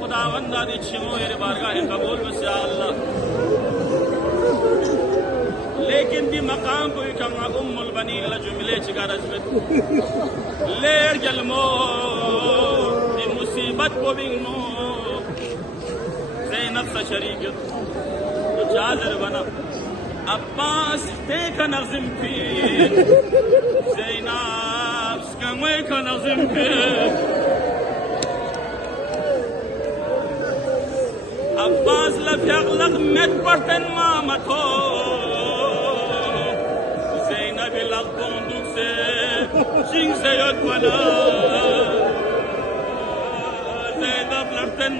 खुदावंदा दी छिमो ये बारगाह कबूल बस या अल्लाह। लेकिन दी मकाम को कमा उम्मुल बनी ला जुमले चिगारज में लेर जलमो दी मुसीबत को बिंगमो ज़ैनब सा शरीक तो जाजर बना अब्बास देखा नज़िम पी ज़ैनब स्कंवे का नज़िम पी अब्बास लफ्यगलग मेट पटन मामतो ज़ैनब लग बंदूक से सिंह से युद्ध बना ज़ैनब लड़तन